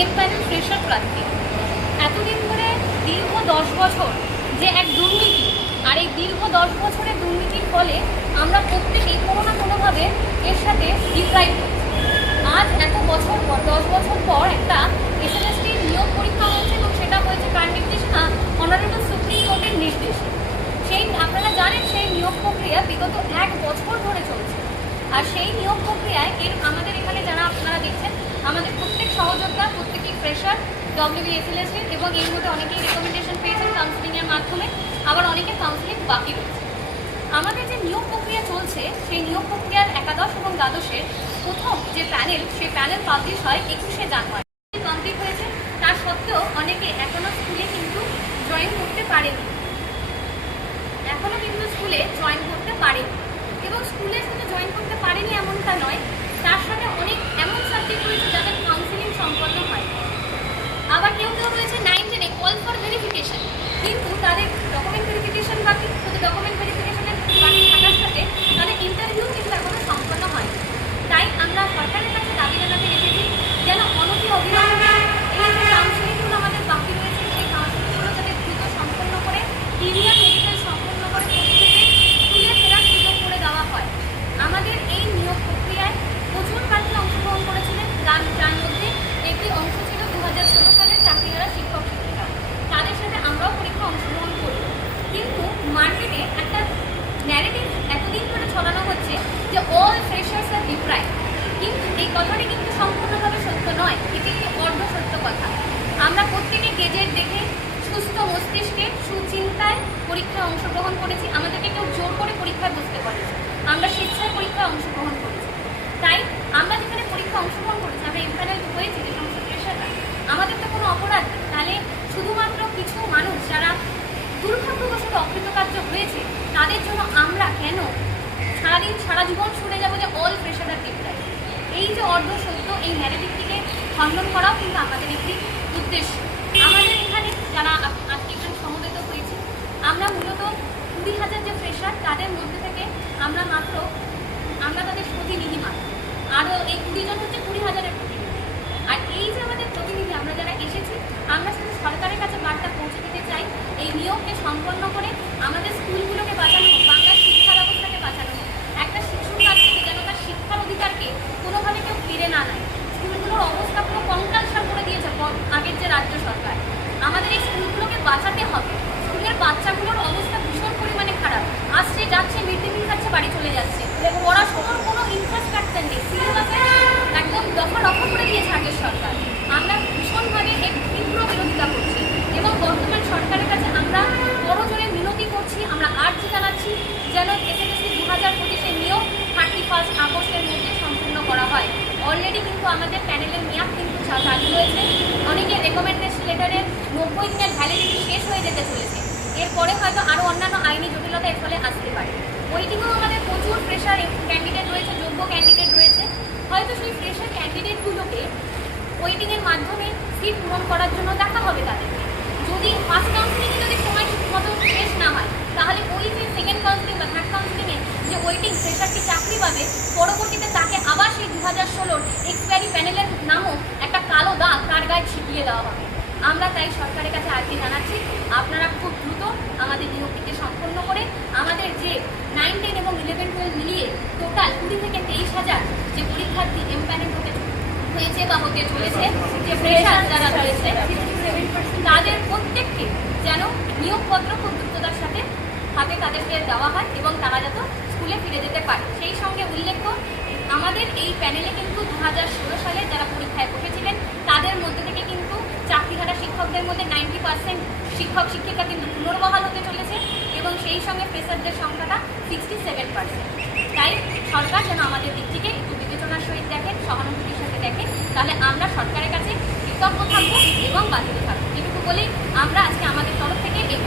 M panel fresher প্রার্থী। এতদিন ধরে দীর্ঘ 10 বছর যে এক দুর্নীতি, আর এই দীর্ঘ 10 বছরের দুর্নীতির ফলে আমরা প্রত্যেকেই কোনো না কোনোভাবে এর সাথে ডিপ্রাইভ করছি। আজ এত বছর পর 10 বছর পর একটা এসএলএসটি নিয়োগ পরীক্ষা হয়েছে এবং সেটা হয়েছে কার নির্দেশে না, অনারেবল সুপ্রিম কোর্টের নির্দেশে। সেই আপনারা জানেন সেই নিয়োগ প্রক্রিয়া বিগত 1 বছর ধরে চলছে। আর সেই নিয়োগ প্রক্রিয়ায় আমাদের এখানে যারা আপনারা দেখছেন আমাদের প্রত্যেক সহযোদ্ধা প্রত্যেকেই ফ্রেশার WBSLSD এবং এর মধ্যে অনেকেই রেকমেন্ডেশন পেয়েছেন কাউন্সিলিংয়ের মাধ্যমে, আবার অনেকে কাউন্সিলিং বাকি রয়েছে। আমাদের যে নিয়োগ প্রক্রিয়া চলছে সেই নিয়োগ প্রক্রিয়ার একাদশ এবং দ্বাদশের প্রথম যে প্যানেল, সেই প্যানেল পাবলিশ হয় 21শে জানুয়ারি। কমপ্লিট হয়েছে, তার সত্ত্বেও অনেকে এখনও স্কুলে কিন্তু জয়েন করতে পারেনি, এবং স্কুলে শুধু জয়েন করতে পারেনি এমনটা নয়, তার সাথে অনেক এমন সাবজেক্ট রয়েছে যাদের কাউন্সিলিং সম্পন্ন হয়। আবার কেউ কেউ রয়েছে 9-10-এ কল ফর ভেরিফিকেশন, কিন্তু তাদের ডকুমেন্ট ভেরিফিকেশন বাকি, শুধু ডকুমেন্ট ভেরিফিকেশনের বাকি থাকার সাথে তাদের ইন্টারভিউ কিন্তু এখনো সম্পন্ন হয়। তাই আমরা সরকারের কাছে দাবি জানাতে এসেছি যেন অনতি অবিলম্বে এই যে কাউন্সিলিংগুলো আমাদের বাকি রয়েছে সেই কাউন্সিলিংগুলো যাতে দ্রুত সম্পন্ন করে ক্লিয়ার মেডিকেল সম্পন্ন করে প্রত্যেকে স্কুলে ফেরার সুযোগ করে দেওয়া হয়। আমাদের এই নিয়োগ প্রক্রিয়ায় প্রচুর প্রার্থী অংশগ্রহণ করেছিলেন, যার মধ্যে একটি অংশ ছিল 2016 সালের চাকরিহারা শিক্ষক শিক্ষিকা। তাদের সাথে আমরাও পরীক্ষা অংশগ্রহণ করি, কিন্তু মার্কেটে একটা ন্যারেটিভ এতদিন ধরে ছড়ানো হচ্ছে যে অল ফ্রেশার্স আর ডিপ্রাইভ, কিন্তু এই কথাটি কিন্তু সম্পূর্ণভাবে সত্য নয়, এটি একটি অর্ধ সত্য কথা। আমরা প্রত্যেকে গেজেট দেখে সুস্থ মস্তিষ্কে সুচিন্তায় পরীক্ষায় অংশগ্রহণ করেছি, আমাদেরকে কেউ জোর করে পরীক্ষায় বসতে পারেছে, আমরা স্বেচ্ছায় পরীক্ষায় অংশগ্রহণ করেছি। তাই আমরা যেখানে পরীক্ষা অংশগ্রহণ করেছি, আমরা এমপ্যানেল হয়েছি যে সমস্ত ফ্রেশাররা, আমাদের তো কোনো অপরাধ নেই। তাহলে শুধুমাত্র কিছু মানুষ যারা দুর্ভাগ্যবশত অকৃতকার্য হয়েছে তাদের জন্য আমরা কেন সারা জীবন শুনে যাবো যে অল ফ্রেশার আর ডিপ্রাইভ? এই যে অর্ধ সত্য, এই ন্যারেটিভটিকে খণ্ডন করাও কিন্তু আমাদের একটি উদ্দেশ্য। আমাদের এখানে যারা আজকে এখানে সমবেত হয়েছে, আমরা মূলত 20,000 যে ফ্রেশার তাদের মধ্যে থেকে আমরা তাদের প্রতিনিধি মাত্র, আরও এই 20 জন হচ্ছে 20,000-এর প্রতিনিধি। আর এই যে আমাদের প্রতিনিধি আমরা যারা এসেছি, আমরা শুধু সরকারের কাছে বার্তা পৌঁছে দিতে চাই এই নিয়োগকে সম্পন্ন করে আমাদের স্কুলগুলোকে বাঁচানো হোক, বাংলার শিক্ষা ব্যবস্থাকে বাঁচানো হোক। একটা শিশুর কাছ থেকে যেন তার শিক্ষার অধিকারকে কোনোভাবে কেউ ফিরে না নেয়। স্কুলগুলোর অবস্থা পুরো কঙ্কালসার করে দিয়েছে আগের যে রাজ্য সরকার। আমাদের এই স্কুলগুলোকে বাঁচাতে হবে। স্কুলের বাচ্চাগুলোর অবস্থা ভীষণ পরিমাণে খারাপ, আসছে যাচ্ছে, মিড ডে মিল খাচ্ছে, বাড়ি চলে যাচ্ছে, পড়াশোনার কোনো ইনফ্রাস্ট্রাকচার নেই, সিলেবাসে একদম দফা করে দিয়েছে আগের সরকার। আমরা ভীষণভাবে এর তীব্র বিরোধিতা করছি এবং বর্তমান সরকারের কাছে আমরা বড় জোরে মিনতি করছি, আমরা আর্জি জানাচ্ছি যেন এসএলএসটি 2025-এর নিয়োগ 31 আগস্টের মধ্যে সম্পূর্ণ করা হয়। অলরেডি কিন্তু আমাদের প্যানেলের মেয়াদ কিন্তু চালু হয়েছে, অনেকের রেকমেন্ডেশন লেটারের 90 দিনের ভ্যালিডিটি শেষ হয়ে যেতে চলেছে। এরপরে হয়তো আরও অন্যান্য আইনি জটিলতা এর ফলে আসতে পারে। ওয়েটিংয়েও আমাদের প্রচুর ফ্রেশার ক্যান্ডিডেট রয়েছে, যোগ্য ক্যান্ডিডেট রয়েছে। হয়তো সেই ফ্রেশার ক্যান্ডিডেটগুলোকে ওয়েটিংয়ের মাধ্যমে সিট পূরণ করার জন্য দেখা হবে তাদেরকে। যদি ফার্স্ট কাউন্সিলিংয়ে যদি সময় মতো শেষ না হয়, তাহলে ওই যে সেকেন্ড কাউন্সিলিং বা থার্ড কাউন্সিলিংয়ে যে ওয়েটিং ফ্রেশারটি চাকরি পাবে, পরবর্তীতে তাকে আবার সেই 2016-র এক্সপায়ারি প্যানেলের নামও একটা কালো দাগ তার গায়ে ছিটিয়ে দেওয়া হবে। আমরা তাই সরকারের কাছে আজকে জানাচ্ছি, আপনারা খুব দ্রুত আমাদের নিয়োগটিকে সম্পন্ন করে আমাদের যে 9, 10 এবং 11, 12 মিলিয়ে টোটাল 20 থেকে 23,000 যে পরীক্ষার্থী এমপ্যানেল হয়েছে বা হতে চলেছে, যে ফ্রেশার যারা রয়েছে তাদের প্রত্যেককে যেন নিয়োগপত্র খুব দ্রুততার সাথে হাতে তাদেরকে দেওয়া হয় এবং তারা যাতে স্কুলে ফিরে যেতে পারে। সেই সঙ্গে উল্লেখ্য, আমাদের এই প্যানেলে কিন্তু 2016 সালে যারা পরীক্ষায় বসেছিলেন তাদের মধ্যে থেকে কিন্তু চাকরিহারা শিক্ষকদের মধ্যে 90% শিক্ষক শিক্ষিকা কিন্তু পুনর্বহাল হতে চলেছে এবং সেই সঙ্গে ফ্রেশারদের সংখ্যাটা 67%। তাই সরকার যেন আমাদের দিক থেকে একটু বিবেচনার সহিত দেখেন, সহানুভূতির সাথে দেখেন, তাহলে আমরা সরকারের কাছে কৃতজ্ঞ থাকবো এবং বাধিত থাকবো। এটুকু বলেই আমরা আজকে আমাদের তরফ থেকে এই